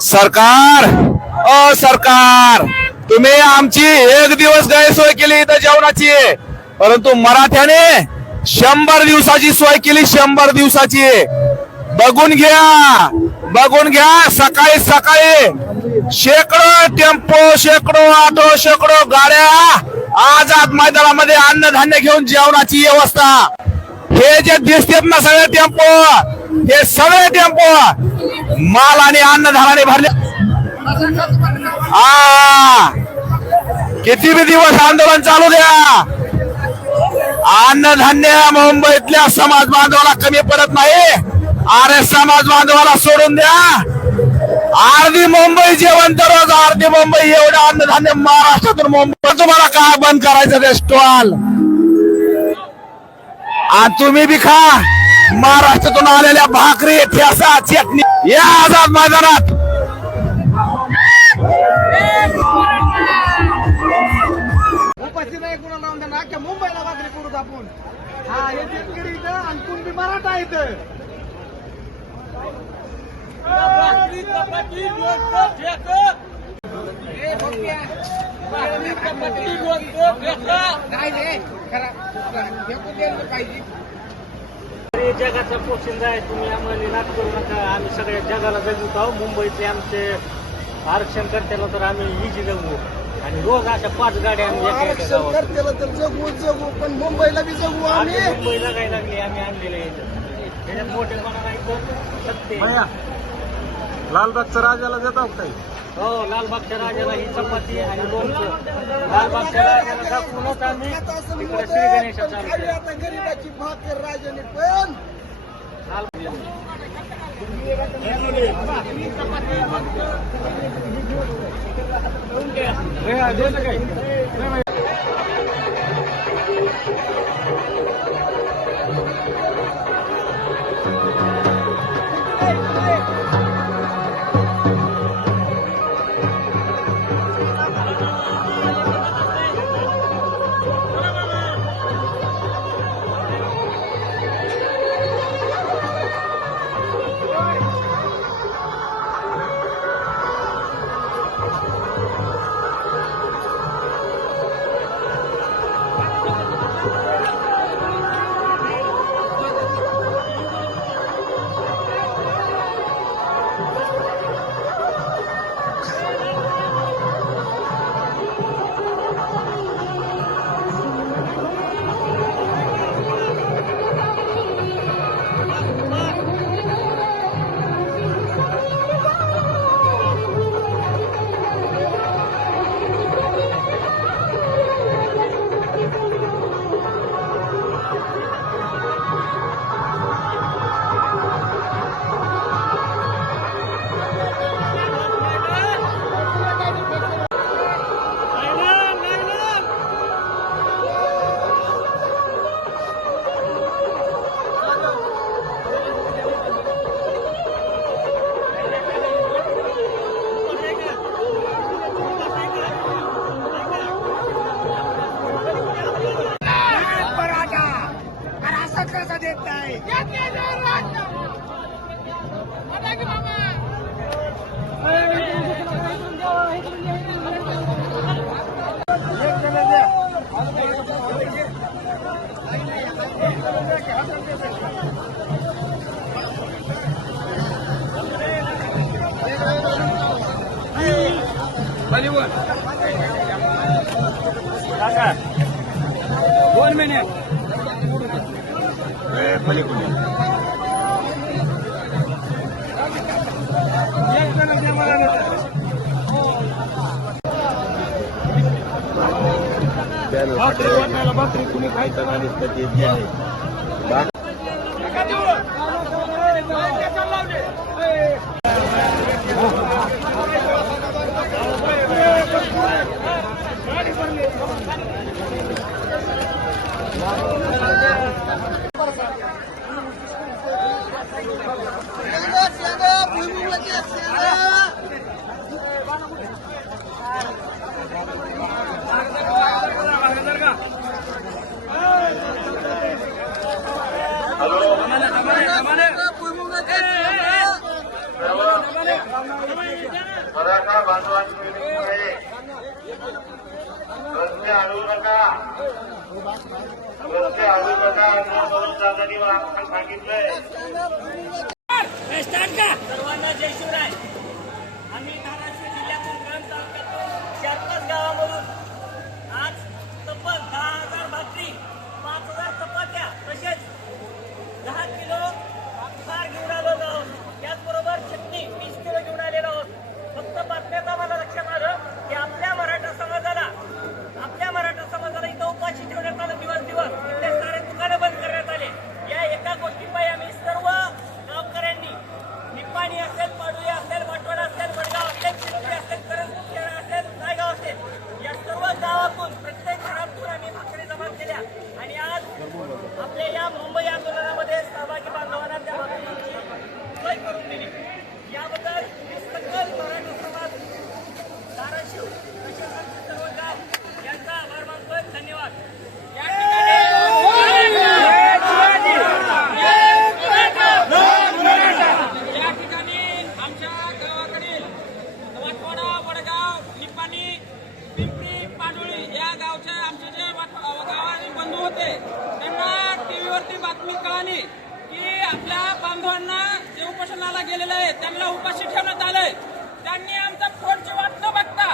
सरकार! अ सरकार! तुम्ही आमची एक दिवस गैरसोय केली इथं जेवणाची. परंतु मराठ्याने शंभर दिवसाची सोय केली शंभर दिवसाची. बघून घ्या! बघून घ्या! सकाळी सकाळी शेकडो टेम्पो शेकडो ऑटो शेकडो गाड्या आझाद मैदानामध्ये अन्नधान्य घेऊन जेवणाची व्यवस्था. हे जे दिसतात ना सगळे टेम्पो हे सगळे टेम्पो माल आणि अन्नधान्याने भरले. आ! किती बी दिवस आंदोलन चालू द्या. अन्नधान्य मुंबईतल्या समाज बांधवाला कमी पडत नाही. अरे समाज बांधवाला सोडून द्या. अर्धी मुंबई जेवण रोज. अर्धी मुंबई एवढं अन्नधान्य महाराष्ट्रातून मुंबई. तुम्हाला काय बंद करायचं ते स्टॉल? आणि तुम्ही बी खा. महाराष्ट्रातून आलेल्या भाकरी ठेसा चटणी. या आझाद मैदानात. मुंबईला भाकरी करू आपण हा हे शेतकरी इथं आणि कुणबी मराठा इथं. अरे जगाचा पोशिंदा आहे तुम्ही आम्हाला नाट करू नका. आम्ही सगळ्या जगाला जगवत आहोत मुंबईतले आमचे आरक्षण करताना तर आम्ही इजी जगू. आणि रोज अशा पाच गाड्या आम्ही एका एका आरक्षण गावात करतेला तर जगू जगू पण मुंबईला बी जगू आम्ही. आम्ही मुंबईला काय लागली आम्ही आणलेले मोठेपणा नाही तर सत्य लालबागच्या राजाला देतात काही? हो लालबागच्या राजाला ही चपाती आणि लोणचं. लालबागच्या राजाला दाखवूनच आम्ही. आता असं इकडे मोठं श्री आहे, गणेशा पण. चालू खाली केलं. आता गरीबाची भाकर राजाने भाकरी कुणी खायचं नाही नुसतं ते आहे मराठा बांधवांची आहे. रस्ते अडवू नका. रस्ते अडवू नका. आंदोलन दादानी सांगितलंय. सर्वांना जय शिवराय. आपल्या या मुंबई बांधवांना जे उपोषणाला गेलेले आहेत त्यांना उपाशी ठेवण्यात आलंय. त्यांनी आमचा फोड जीवात न बघता.